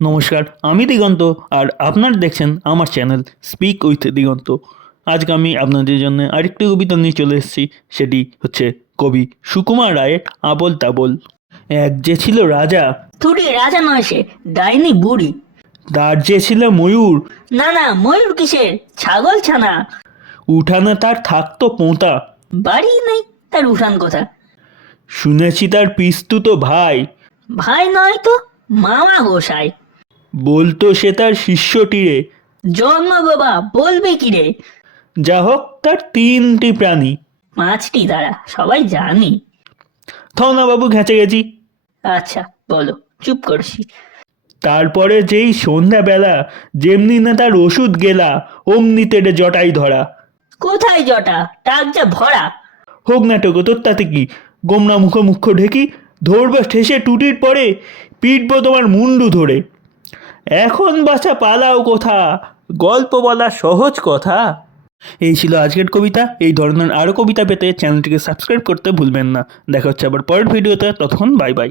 নমস্কার আমি দিগন্ত আর আপনারা দেখছেন আমার চ্যানেল স্পিক উইথ দিগন্ত। আজকে আমি আপনাদের জন্য আরেকটি কবিতা নিয়ে চলে এসেছি সেটি হচ্ছে কবি সুকুমার রায়ের আবল তাবল। এক যে ছিল রাজা থুড়ি রাজা নয় সে ডাইনি বুড়ি। তার যে ছিল ময়ূর না না ময়ূর কিসের? ছাগল ছানা। উঠানে তার থাকতো পোঁতা। বাড়ি নেই তার উঠান কথা। শুনেছি তার পিস্তুত ভাই। ভাই নয় তো মামা গোসাই। বলতো সে তার শিষ্যটিরে। জন্ম বাবা বলবে কি রে যা হোক তার তিনটি প্রাণী। পাঁচটি দ্বারা সবাই জানি। থও না বাবু ঘেঁচে গেছি। আচ্ছা বলো চুপ করছি। তারপরে যেই সন্ধ্যাবেলা যেমনি না তার ওষুধ গেলা অমনি তেড়ে জটাই ধরা। কোথায় জটা? টাক যা ভরা। হোক না টোকো তোর তাতে কি? গোমরা মুখ মুখ ঢেকি ধরবে ঠেসে টুটির পরে পিটবো তোমার মুন্ডু ধরে। এখন বাসা পালাও কোথা? গল্প বলা সহজ কথা। এই ছিল আজকের কবিতা। এই ধরনের আরও কবিতা পেতে চ্যানেলটিকে সাবস্ক্রাইব করতে ভুলবেন না। দেখা হচ্ছে আবার পরের ভিডিওতে। ততক্ষণ বাই বাই।